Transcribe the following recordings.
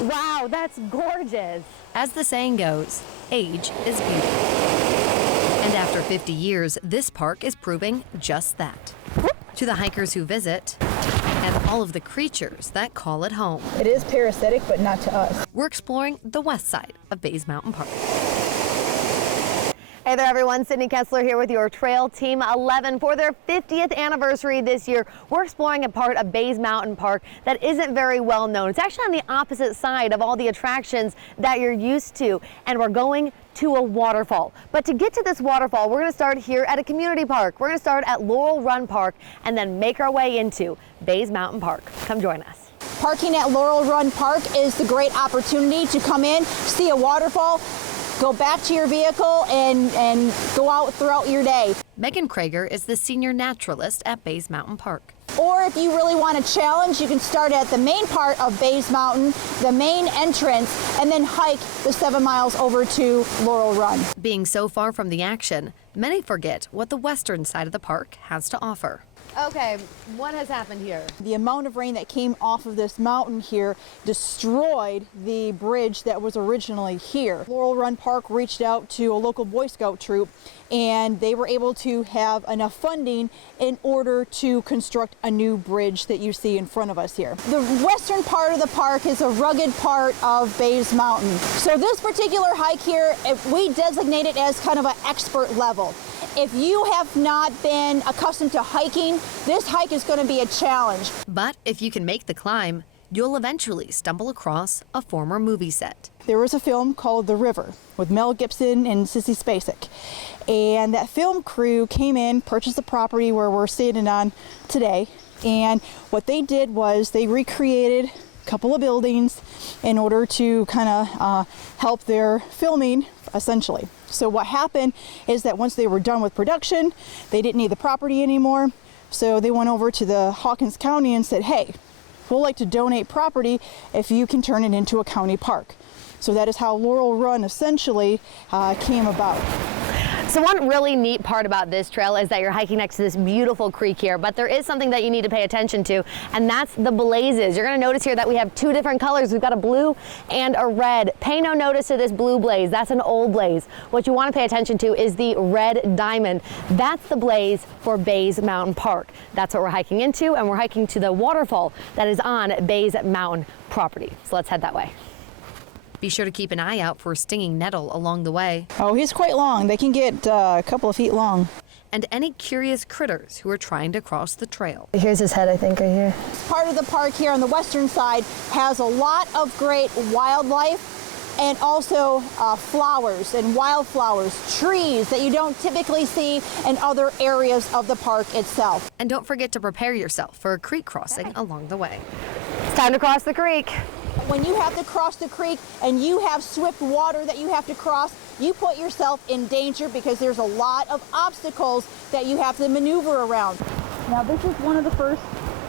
Wow, that's gorgeous. As the saying goes, age is beauty. And after 50 years, this park is proving just that. To the hikers who visit, and all of the creatures that call it home. It is parasitic, but not to us. We're exploring the west side of Bays Mountain Park. Hey there everyone, Sydney Kessler here with your Trail Team 11 for their 50th anniversary this year. We're exploring a part of Bays Mountain Park that isn't very well known. It's actually on the opposite side of all the attractions that you're used to, and we're going to a waterfall. But to get to this waterfall, we're going to start here at a community park. We're going to start at Laurel Run Park and then make our way into Bays Mountain Park. Come join us. Parking at Laurel Run Park is the great opportunity to come in, see a waterfall, go back to your vehicle and go out throughout your day. Megan Krager is the senior naturalist at Bays Mountain Park. Or if you really want a challenge, you can start at the main part of Bays Mountain, the main entrance, and then hike the 7 miles over to Laurel Run. Being so far from the action, many forget what the western side of the park has to offer. Okay, what has happened here? The amount of rain that came off of this mountain here destroyed the bridge that was originally here. Laurel Run Park reached out to a local Boy Scout troop, and they were able to have enough funding in order to construct a new bridge that you see in front of us here. The western part of the park is a rugged part of Bays Mountain. So this particular hike here, we designate it as kind of an expert level. If you have not been accustomed to hiking, this hike is going to be a challenge. But if you can make the climb, you'll eventually stumble across a former movie set. There was a film called The River with Mel Gibson and Sissy Spacek. And that film crew came in, purchased the property where we're standing on today. And what they did was they recreated a couple of buildings in order to kind of help their filming, essentially. So what happened is that once they were done with production, they didn't need the property anymore. So they went over to the Hawkins County and said, hey, we'd like to donate property if you can turn it into a county park. So that is how Laurel Run essentially came about. So one really neat part about this trail is that you're hiking next to this beautiful creek here, but there is something that you need to pay attention to, and that's the blazes. You're going to notice here that we have two different colors. We've got a blue and a red. Pay no notice to this blue blaze. That's an old blaze. What you want to pay attention to is the red diamond. That's the blaze for Bays Mountain Park. That's what we're hiking into, and we're hiking to the waterfall that is on Bays Mountain property. So let's head that way. Be sure to keep an eye out for a stinging nettle along the way. Oh, he's quite long. They can get a couple of feet long. And any curious critters who are trying to cross the trail. Here's his head, I think, right here. Part of the park here on the western side has a lot of great wildlife and also flowers and wildflowers, trees that you don't typically see in other areas of the park itself. And don't forget to prepare yourself for a creek crossing along the way. It's time to cross the creek. When you have to cross the creek and you have swift water that you have to cross, you put yourself in danger because there's a lot of obstacles that you have to maneuver around. Now this is one of the first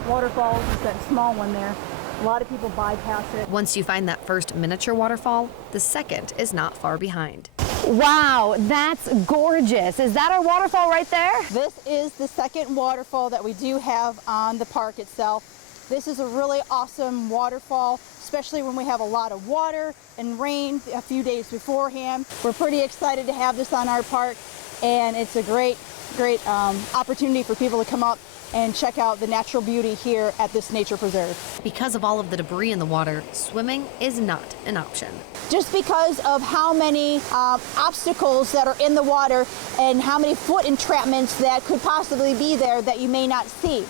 waterfalls, it's that small one there. A lot of people bypass it. Once you find that first miniature waterfall, the second is not far behind. Wow, that's gorgeous. Is that our waterfall right there? This is the second waterfall that we do have on the park itself. This is a really awesome waterfall, especially when we have a lot of water and rain a few days beforehand. We're pretty excited to have this on our park, and it's a great opportunity for people to come up and check out the natural beauty here at this nature preserve. Because of all of the debris in the water, swimming is not an option. Just because of how many obstacles that are in the water and how many foot entrapments that could possibly be there that you may not see.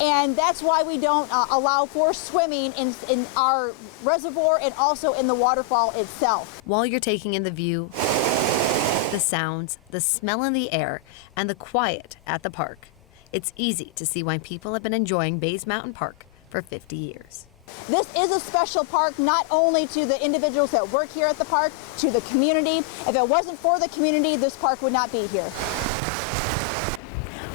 And that's why we don't allow for swimming in our reservoir and also in the waterfall itself. While you're taking in the view, the sounds, the smell in the air, and the quiet at the park, it's easy to see why people have been enjoying Bays Mountain Park for 50 years. This is a special park not only to the individuals that work here at the park, to the community. If it wasn't for the community, this park would not be here.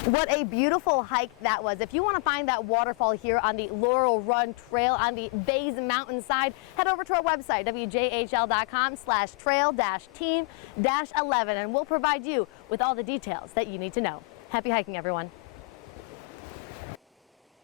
What a beautiful hike that was. If you want to find that waterfall here on the Laurel Run Trail on the Bays Mountain side, head over to our website, wjhl.com/trail-team-11, and we'll provide you with all the details that you need to know. Happy hiking, everyone.